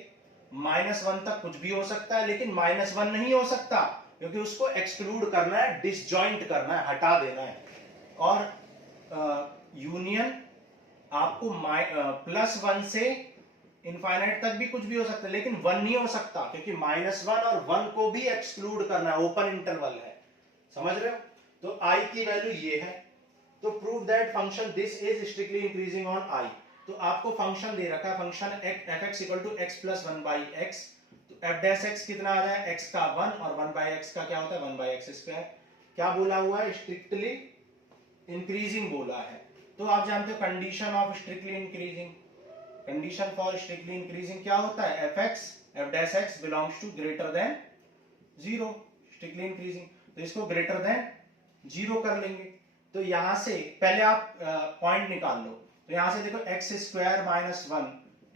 -1 तक कुछ भी हो सकता है, लेकिन -1 नहीं हो सकता, क्योंकि उसको एक्सक्लूड करना है, डिसजॉइंट करना है, हटा देना है। और यूनियन आपको +1 से इनफाइनाइट तक भी कुछ भी हो सकता है, लेकिन 1 नहीं हो सकता, क्योंकि -1 और 1 को भी एक्सक्लूड करना है, ओपन इंटरवल है। समझ रहे हो? तो आई की वैल्यू ये है। तो prove that function this is strictly increasing on I. तो आपको फंक्शन दे रखा है, फंक्शन fx = x + 1/x। तो f' कितना आ रहा है, x का 1, और 1/x का क्या होता है, 1/x²। क्या बोला हुआ है, स्ट्रिक्टली इंक्रीजिंग बोला है। तो आप जानते हो condition of strictly increasing, condition for strictly increasing क्या होता है, f' belongs to greater than 0, strictly increasing. तो इसको ग्रेटर देन 0 कर लेंगे। तो यहां से पहले आप पॉइंट निकाल लो। तो यहां से देखो x² - 1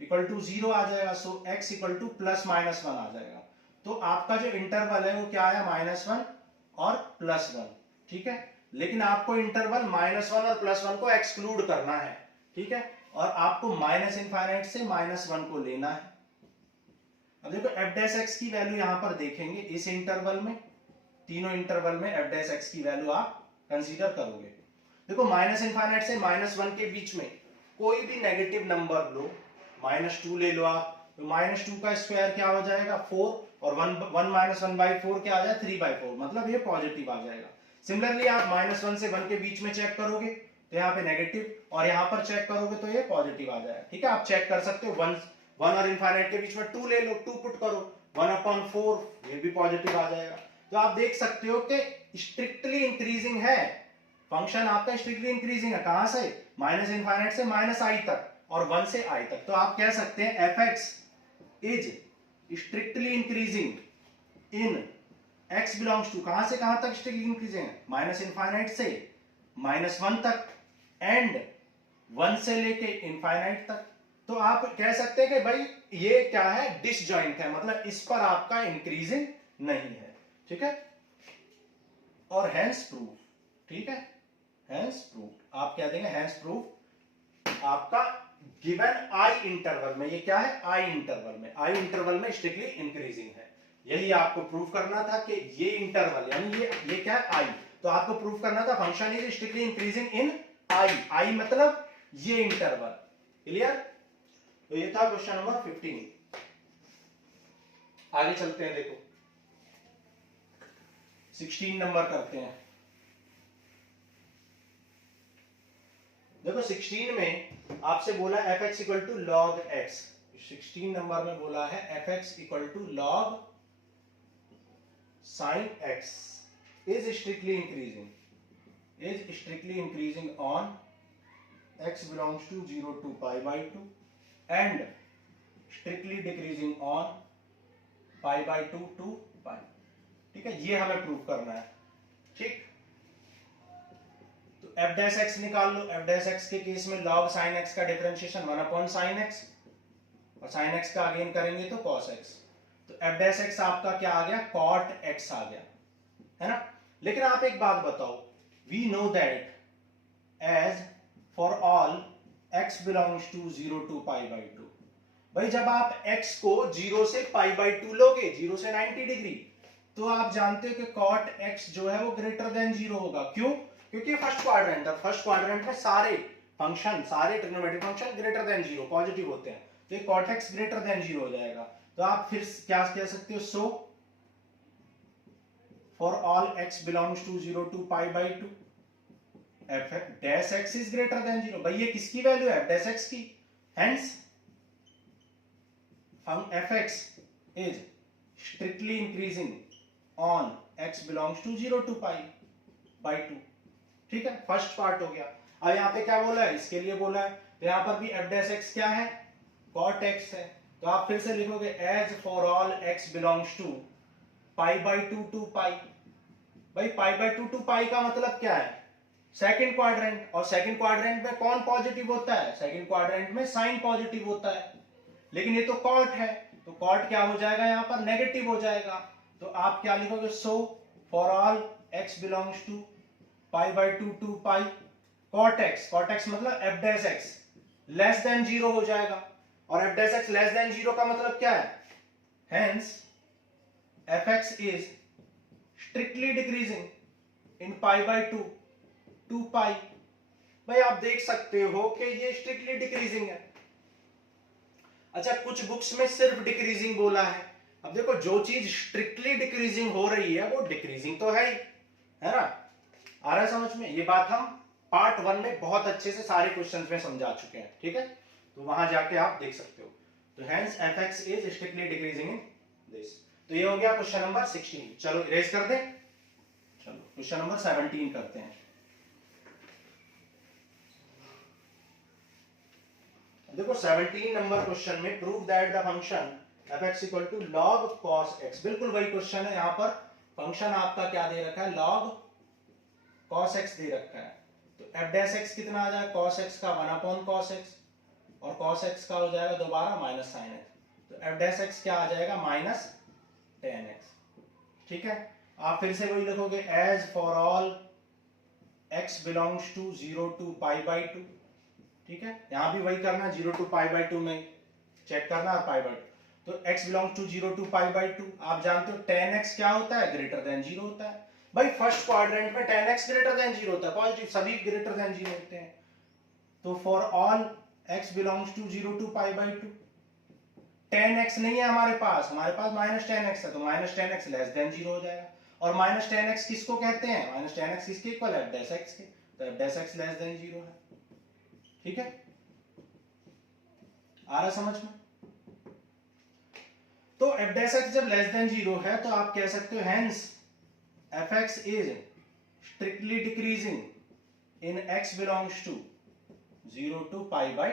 = 0 आ जाएगा। सो x = +-1 आ जाएगा। तो आपका जो इंटरवल है वो क्या आया, -1 और +1। ठीक है, लेकिन आपको इंटरवल -1 और +1 को एक्सक्लूड करना है। ठीक है, और आपको -∞ से -1 को लेना है। अब देखो f' की वैल्यू यहां पर देखेंगे, इस इंटरवल में, तीनों इंटरवल में f' की वैल्यू आप कंसीडर करोगे। देखो -∞ से -1 के बीच में कोई भी नेगेटिव नंबर लो, -2 ले लो आप, तो -2 का स्क्वायर क्या हो जाएगा, 4, और 1 1/4 क्या आ जाए, 3/4, मतलब ये पॉजिटिव आ जाएगा। सिमिलरली आप -1 से 1 के बीच में चेक करोगे तो यहाँ पे नेगेटिव, और यहाँ पर चेक करोगे तो ये पॉजिटिव आ जाएगा। ठीक है, आप चेक कर सकते हो। 1 और इनफाइनाइट के बीच में 2 ले लो, 2 पुट करो, 1/4, ये भी पॉजिटिव आ जाएगा। तो आप देख सकते हो कि स्ट्रिक्टली इंक्रीजिंग है फंक्शन आपका, स्ट्रिक्टली इंक्रीजिंग है। कहां से, -∞ से -i तक, और 1 से i तक। तो आप कह सकते हैं fx is strictly increasing in x belongs to, कहां से कहां तक स्ट्रिक्टली इंक्रीजिंग है, -∞ से -1 तक, एंड 1 से लेके इनफाइनाइट तक। तो आप कह सकते हैं कि भाई ये क्या है, डिसजॉइंट है, मतलब इस पर आपका इंक्रीजिंग नहीं है। ठीक है, और हैंस प्रूफ। ठीक है, हैंस प्रूफ आप क्या देंगे, हैंस प्रूफ आपका गिवन आई इंटरवल में, ये क्या है, आई इंटरवल में स्ट्रिक्टली इंक्रीजिंग है। यही आपको प्रूफ करना था कि ये इंटरवल, यानी ये क्या है, आई। तो आपको प्रूफ करना था function is strictly increasing in I मतलब ये इंटरवल। क्लियर? तो ये था क्वेश्चन नंबर 15। आगे चलते हैं, देखो 16 नंबर करते हैं। देखो 16 में आपसे बोला fx = log x। 16 नंबर में बोला है fx = log sin x is strictly increasing on x belongs to 0 to π/2 and strictly decreasing on π/2 to π। ठीक है, ये हमें प्रूव करना है। ठीक, तो f' निकाल लो। f' के केस में log sin x का डिफरेंशिएशन 1/sin x, और sin x का अगेन करेंगे तो cos x। तो f' आपका क्या आ गया, cot x आ गया, है ना। लेकिन आप एक बात बताओ, we know that as for all x belongs to 0 to π/2, भाई जब आप x को 0 से π/2 लोगे, 0 से 90 डिग्री, तो आप जानते हो कि cot x जो है वो ग्रेटर देन 0 होगा। क्यों? क्योंकि फर्स्ट क्वाड्रेंट में सारे trigonometric function greater than 0 positive होते हैं, तो ये cot x ग्रेटर देन 0 हो जाएगा। तो आप फिर क्या कह सकते हो, so for all x belongs to 0 to π/2 f' is greater than 0। भाई ये किसकी वैल्यू है, f' की, hence fx is strictly increasing on x belongs to 0 to π/2। ठीक है, फर्स्ट पार्ट हो गया। अब यहाँ पे क्या बोला है, इसके लिए बोला है, तो यहाँ पर भी f' क्या है, cot x है। तो आप फिर से लिखोगे as for all x belongs to π/2 to π। भाई पाई बाय 2 टू पाई का मतलब क्या है, सेकंड क्वाड्रेंट, और सेकंड क्वाड्रेंट में कौन पॉजिटिव होता है, सेकंड क्वाड्रेंट में साइन पॉजिटिव होता है, लेकिन ये तो कॉट है, तो कॉट क्या हो जाएगा यहाँ पर, नेगेटिव हो जाएगा। तो आप क्या लिखोगे, so for all x belongs to pi by 2 to pi cot x मतलब f dash x less than 0 हो जाएगा, और f dash x less than 0 का मतलब क्या है, hence fx is strictly decreasing in pi by 2 to pi. भाई आप देख सकते हो कि ये स्ट्रिक्टली डिक्रीजिंग है। अच्छा, कुछ बुक्स में सिर्फ डिक्रीजिंग बोला है। अब देखो, जो चीज स्ट्रिक्टली डिक्रीजिंग हो रही है वो डिक्रीजिंग तो है ही, है ना, आ रहा है समझ में। ये बात हम पार्ट 1 में बहुत अच्छे से सारे क्वेश्चंस में समझा चुके हैं, ठीक है, तो वहां जाके आप देख सकते हो। तो hence fx is strictly decreasing in this. तो ये हो गया क्वेश्चन नंबर 16। चलो इरेज कर दें, चलो क्वेश्चन नंबर 17 करते हैं। देखो 17 नंबर क्वेश्चन में prove that the function fx equal to log cos x, बिल्कुल वही क्वेश्चन है। यहाँ पर फंक्शन आपका क्या दे रखा है, log cos x दे रखा है। तो f डैश x कितना आ जाएगा, cos x का 1 अपॉन cos x, और cos x का हो जाएगा दोबारा माइनस साइन x, तो f डैश x क्या आ जाएगा, माइनस tan x, ठीक है। आप फिर से वही लिखोगे, as for all x belongs to 0 to pi by 2, ठीक है, यहां भी वही करना, 0 टू पाई बाई 2 में चेक करना, और पाई बाई 2, तो x belongs to 0 to pi by 2। आप जानते हो tan x क्या होता है, ग्रेटर देन 0 होता है। भाई फर्स्ट क्वाड्रेंट में tan x ग्रेटर देन 0 होता है, पॉजिटिव, सभी ग्रेटर देन 0 होते हैं। तो for all x belongs to 0 to pi by 2, tan x नहीं है हमारे पास माइनस tan x है, तो minus tan x less than 0 हो जाएगा। और माइनस tan x किसको कहते हैं, माइनस tan x किसके इक्वल है, f डैश x के, तो f dash x less than 0 है, ठीक है, आ रहा समझ में। तो f डैश x जब लेस देन 0 है तो आप कह सकते हो hence fx is strictly decreasing in x belongs to 0 to pi by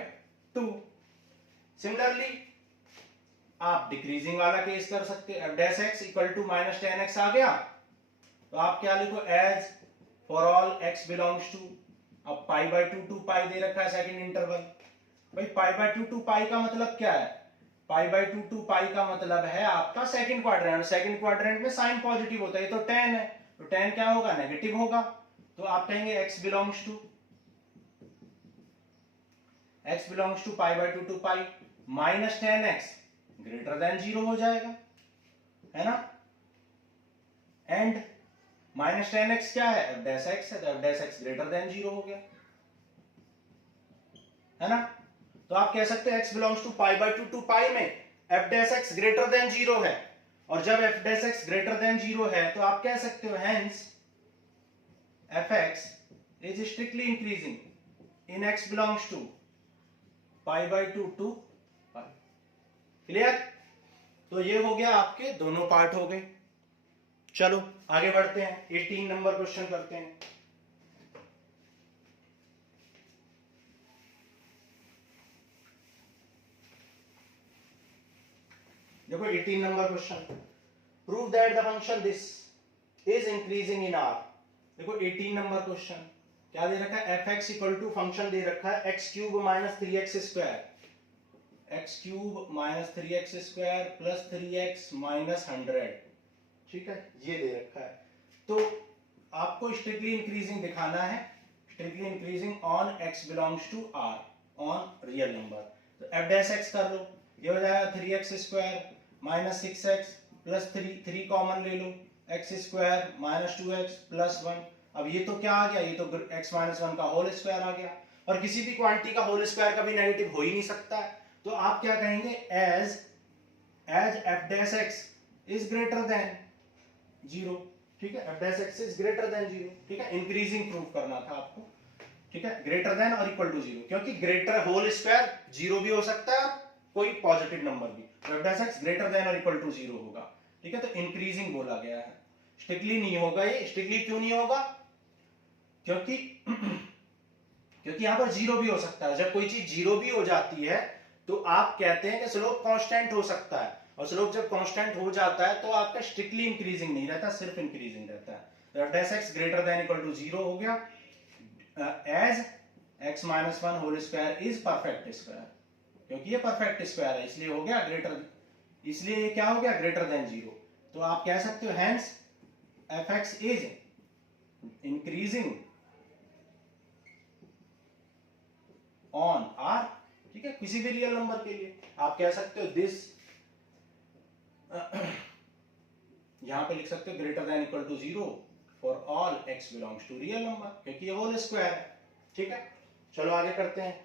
2। Similarly आप डिक्रीजिंग वाला केस कर सकते हो, f dash x equal to minus tan x आ गया, तो आप क्या लिखो, as for all x belongs to, अब पाई बाय 2 टू पाई दे रखा है सेकंड इंटरवल। भाई पाई बाय 2 टू पाई का मतलब क्या है, पाई बाय 2 टू पाई का मतलब है आपका सेकंड क्वाड्रेंट, सेकंड क्वाड्रेंट में साइन पॉजिटिव होता है, ये तो tan है, तो tan क्या होगा, नेगेटिव होगा। तो आप कहेंगे x belongs to pi by 2 to pi minus tan x greater than 0 हो जाएगा, है ना, एंड माइनस tan x क्या है, f डैश x है, तो f dash x greater than 0 हो गया, है ना। तो आप कह सकते हैं x belongs to pi by 2 to pi में f dash x greater than 0 है, और जब f dash x greater than 0 है तो आप कह सकते हो hence fx is strictly increasing in x belongs to pi by 2 to pi. Clear. तो ये हो गया, आपके दोनों पार्ट हो गए। चलो आगे बढ़ते हैं, 18 नंबर क्वेश्चन करते हैं। देखो 18 number question, prove that the function this is increasing in r। देखो 18 नंबर क्वेश्चन क्या दे रखा है, fx इक्वल टू फंक्शन दे रखा है x cube minus 3x square, x cube minus 3x square plus 3x minus 100, ठीक है, ये दे रखा है। तो आपको स्ट्रिक्टली इंक्रीजिंग दिखाना है, strictly increasing on x belongs to r on real number. तो f डैश x कर लो, ये हो जाएगा 3x square minus 6x plus 3 common ले लो, x square minus 2x plus 1। अब ये तो क्या आ गया, ये तो x माइनस 1 का होल स्क्वायर आ गया, और किसी भी क्वांटिटी का होल स्क्वायर कभी नेगेटिव हो ही नहीं सकता है। तो आप क्या कहेंगे, as f dash x is greater than 0, ठीक है, f dash x is greater than 0, ठीक है, इंक्रीजिंग प्रूव करना था आपको, ठीक है, ग्रेटर देन और इक्वल टू 0, क्योंकि ग्रेटर होल स्क्वायर 0 भी हो सकता है, कोई पॉजिटिव नंबर भी, तो f dash x greater than और इक्वल टू 0 होगा, ठीक है। तो इंक्रीजिंग बोला गया है, स्ट्रिक्टली नहीं होगा ये। स्ट्रिक्टली क्यों नहीं होगा, क्योंकि क्योंकि यहां पर 0 भी हो सकता है। जब कोई चीज 0 भी हो जाती है तो आप कहते हैं कि स्लोप कांस्टेंट हो सकता है, और स्लोप जब कांस्टेंट हो जाता है तो आपका स्ट्रिक्टली इंक्रीजिंग नहीं रहता, सिर्फ इंक्रीजिंग रहता है। तो F dash X greater than equal to 0 हो गया as x minus one whole square is perfect square, क्योंकि ये परफेक्ट स्क्वायर है इसलिए हो गया ग्रेटर, इसलिए ये क्या हो गया ग्रेटर देन 0। तो आप कह सकते हो hence F X is increasing on R, ठीक है, किसी भी रियल नंबर के लिए आप कह सकते हो दिस यहां पे लिख सकते हो greater than equal to 0 for all x belongs to real number, क्योंकि ये होल स्क्वायर है, ठीक है। चलो आगे करते हैं,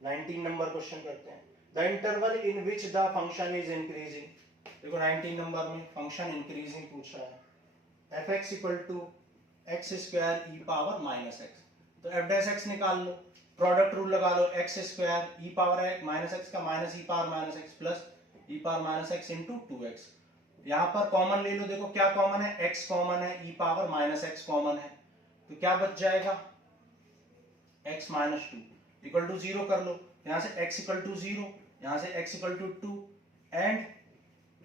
19 नंबर क्वेश्चन करते हैं। The interval in which the function is increasing, देखो 19 नंबर में फंक्शन इंक्रीजिंग पूछा है, f x equal to x square e power minus x, तो एफ डैश एक्स निकाल लो, प्रोडक्ट रूल लगा लो, x square e power minus x का minus e power minus x plus e power minus x into 2x, यहां पर common ले लो, देखो क्या कॉमन है, x कॉमन है, ई पावर माइनस एक्स कॉमन है, तो क्या बच जाएगा x माइनस 2 इक्वल टू 0 कर लो, यहां से x इक्वल टू 0, यहां से x equal to 2 and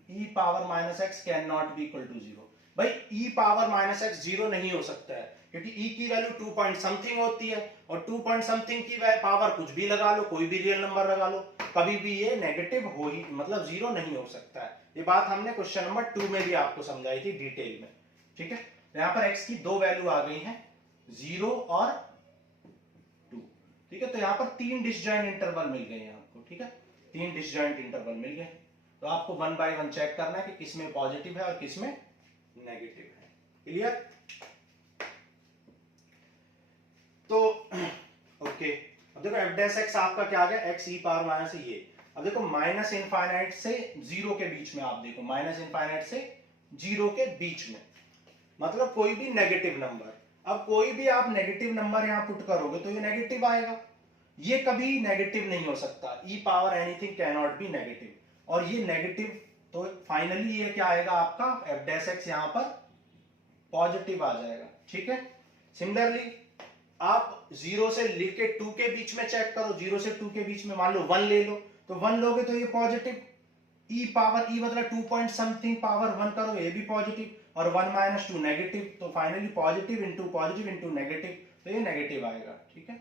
e power minus X can not be equal to 0। भाई e पावर माइनस एक्स 0 नहीं हो सकता है, क्योंकि e की वैल्यू 2 पॉइंट समथिंग होती है, और 2 पॉइंट समथिंग की पावर कुछ भी लगा लो, कोई भी रियल नंबर लगा लो, कभी भी ये नेगेटिव हो ही मतलब 0 नहीं हो सकता है। ये बात हमने क्वेश्चन नंबर 2 में भी आपको समझाई थी डिटेल में, ठीक है। यहाँ पर x की दो वैल्यू आ गई हैं 0 और 2, ठीक है, तो यहाँ पर 3 डिसजॉइंट इंटरवल मिल गए हैं आपको, ठीक है, 3 डिसजॉइंट इंटरवल मिल गए, तो आपको 1 बाय 1 चेक करना है कि किसमें पॉजिटिव है और किसमें नेगेटिव है, क्लियर। तो ओके, अब देखो एफ डैश एक्स आपका क्या आ गया, एक्स ई पावर माइनस ये, अब देखो माइनस इनफाइनाइट से 0 के बीच में, आप देखो माइनस इनफाइनाइट से 0 के बीच में, मतलब कोई भी नेगेटिव नंबर, अब कोई भी आप नेगेटिव नंबर यहां पुट करोगे तो ये नेगेटिव आएगा, ये कभी नेगेटिव नहीं हो सकता, e power anything can not be negative, और ये नेगेटिव, तो फाइनली ये क्या आएगा आपका एफ डैश एक्स यहां पर पॉजिटिव आ जाएगा, ठीक है। सिमिलरली आप 0 से लेके 2 के बीच में चेक करो, 0 से 2 के बीच में मान लो 1 ले लो, तो 1 लोगे तो ये पॉजिटिव, ई पावर ई मतलब 2 पॉइंट समथिंग पावर 1 करो ये भी पॉजिटिव, और 1 माइनस 2 नेगेटिव, तो फाइनली पॉजिटिव इंटू नेगेटिव, तो ये नेगेटिव आएगा, ठीक है।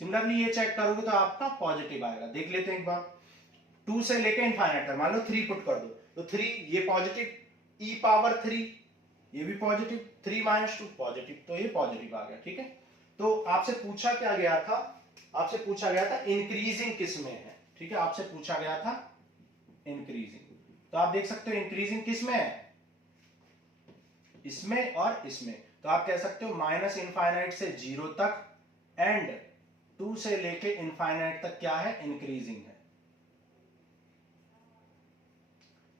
सिमिलरली ये चेक करोगे तो आपका पॉजिटिव आएगा, देख लेते हैं एक बार, 2 से लेके इनफाइनाइट तक मान लो 3 पुट कर दो, तो 3 ये पॉजिटिव, ई पावर 3 ये भी पॉजिटिव, 3 माइनस 2 पॉजिटिव, तो ये पॉजिटिव आ गया, ठीक है। तो आपसे पूछा क्या गया था, आपसे पूछा गया था इंक्रीजिंग किस में है, ठीक है, आपसे पूछा गया था इंक्रीजिंग, तो आप देख सकते हो इंक्रीजिंग किस में है, इसमें और इसमें, तो आप कह सकते हो माइनस इनफाइनाइट से 0 तक एंड 2 से लेके इनफाइनाइट तक क्या है, इंक्रीजिंग है,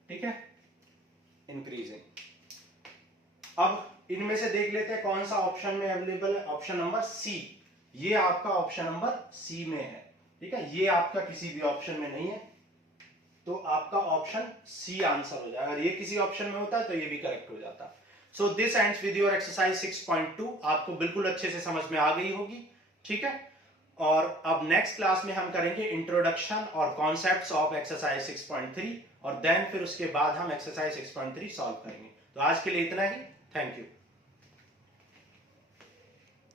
ठीक है, इंक्रीजिंग। अब इनमें से देख लेते हैं कौन सा ऑप्शन में अवेलेबल है, ऑप्शन नंबर सी, ये आपका ऑप्शन नंबर सी में है, ठीक है, ये आपका किसी भी ऑप्शन में नहीं है, तो आपका ऑप्शन सी आंसर हो जाएगा, अगर ये किसी ऑप्शन में होता है तो ये भी करेक्ट हो जाता। So this ends with your exercise 6.2, आपको बिल्कुल अच्छे से समझ में आ गई होगी, ठीक है। और अब नेक्स्ट क्लास में हम करेंगे इंट्रोडक्शन और कॉन्सेप्ट्स ऑफ एक्सरसाइज 6.3, और देन फिर उसके बाद हम एक्सरसाइज 6.3 सॉल्व करेंगे। तो आज के लिए इतना ही, थैंक यू।